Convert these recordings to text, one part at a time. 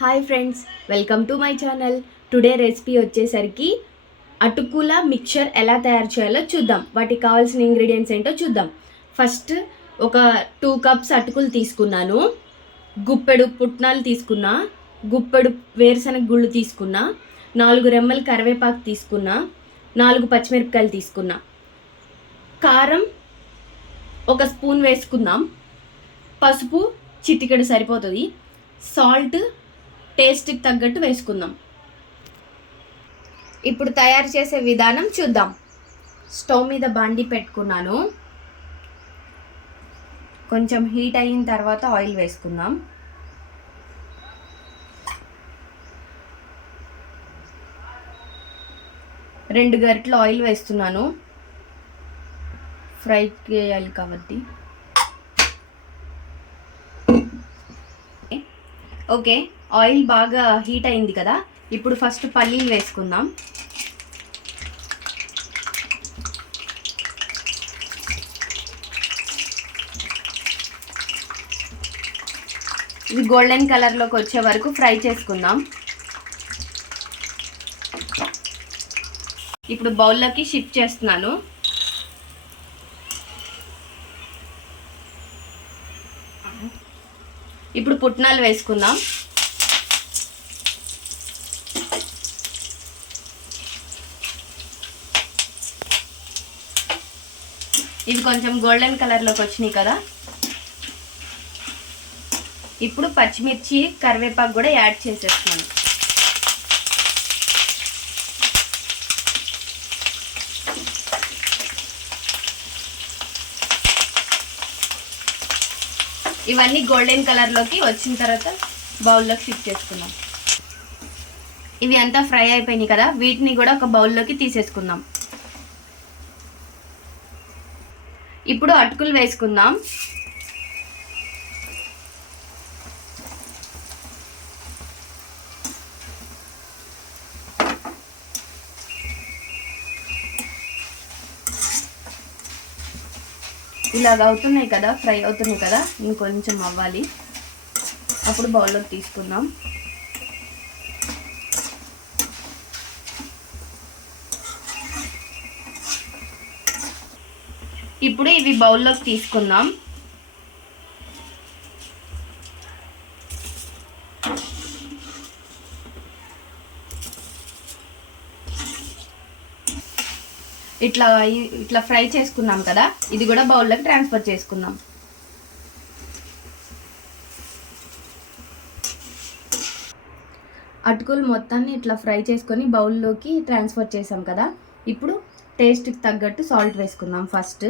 Hi friends welcome to my channel. Today recipe వచ్చేసరికి అటుకుల mixture ఎలా తయారు చేయాలో చూద్దాం. వాటికి కావాల్సిన ఇంగ్రీడియంట్స్ ఏంటో చూద్దాం. ఫస్ట్ ఒక టూ కప్స్ అటుకులు తీసుకున్నాను. గుప్పెడు పుట్నాలు తీసుకున్నా గుప్పెడు వేరుశనగ గుళ్ళు తీసుకున్నా నాలుగు రెమ్మలు కరివేపాకు తీసుకున్నా నాలుగు పచ్చిమిరపకాయలు తీసుకున్నా. కారం ఒక స్పూన్ వేసుకుందాం. పసుపు చిటికెడు సరిపోతుంది. సాల్ట్ టేస్ట్కి తగ్గట్టు వేసుకుందాం. ఇప్పుడు తయారు చేసే విధానం చూద్దాం. స్టవ్ మీద బండి పెట్టుకున్నాను. కొంచెం హీట్ అయిన తర్వాత ఆయిల్ వేసుకుందాం. రెండు గరిటలు ఆయిల్ వేస్తున్నాను. ఫ్రై చేయాలి కాబట్టి. ఓకే. ఆయిల్ బాగా హీట్ అయింది కదా ఇప్పుడు ఫస్ట్ పల్లీలు వేసుకుందాం. ఇది గోల్డెన్ కలర్లోకి వచ్చే వరకు ఫ్రై చేసుకుందాం. ఇప్పుడు బౌల్లోకి షిఫ్ట్ చేస్తున్నాను. ఇప్పుడు పుట్నాలు వేసుకుందాం. ఇవి కొంచెం గోల్డెన్ కలర్లోకి వచ్చినాయి కదా. ఇప్పుడు పచ్చిమిర్చి కరివేపాకు కూడా యాడ్ చేసేస్తున్నాను. ఇవన్నీ గోల్డెన్ కలర్లోకి వచ్చిన తర్వాత బౌల్లోకి షిఫ్ట్ చేసుకుందాం. ఇవి అంతా ఫ్రై అయిపోయినాయి కదా వీటిని కూడా ఒక బౌల్లోకి తీసేసుకుందాం. ఇప్పుడు అటుకులు వేసుకుందాం. ఇలాగ అవుతున్నాయి కదా ఫ్రై అవుతున్నాయి కదా ఇంకొంచెం అవ్వాలి. అప్పుడు బౌల్లోకి తీసుకుందాం. ఇప్పుడు ఇవి బౌల్లోకి తీసుకుందాం. ఇట్లా ఇట్లా ఫ్రై చేసుకున్నాం కదా ఇది కూడా బౌల్లోకి ట్రాన్స్ఫర్ చేసుకుందాం. అటుకులు మొత్తాన్ని ఇట్లా ఫ్రై చేసుకొని బౌల్లోకి ట్రాన్స్ఫర్ చేసాం కదా. ఇప్పుడు టేస్ట్కి తగ్గట్టు సాల్ట్ వేసుకుందాం ఫస్ట్.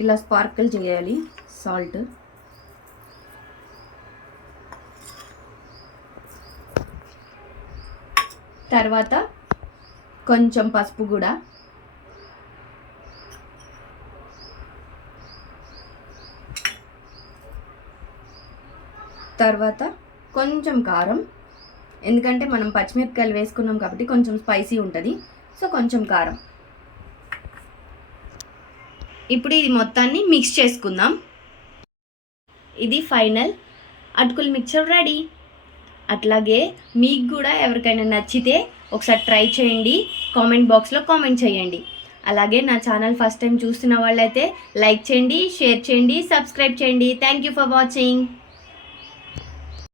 ఇలా స్పార్కిల్ చేయాలి సాల్ట్. తర్వాత కొంచెం పసుపు కూడా. తర్వాత కొంచెం కారం. ఎందుకంటే మనం పచ్చిమిరపకాయలు వేసుకున్నాం కాబట్టి కొంచెం స్పైసీ ఉంటుంది. సో కొంచెం కారం. ఇప్పుడు ఇది మొత్తాన్ని మిక్స్ చేసుకుందాం. ఇది ఫైనల్ అటుకుల మిక్చర్ రెడీ అట్లాగే మీకు కూడా ఎవరికైనా నచ్చితే ఒకసారి ట్రై చేయండి. కామెంట్ బాక్స్లో కామెంట్ చేయండి. అలాగే నా ఛానల్ ఫస్ట్ టైం చూస్తున్న వాళ్ళైతే లైక్ చేయండి షేర్ చేయండి సబ్స్క్రైబ్ చేయండి. Thank you for watching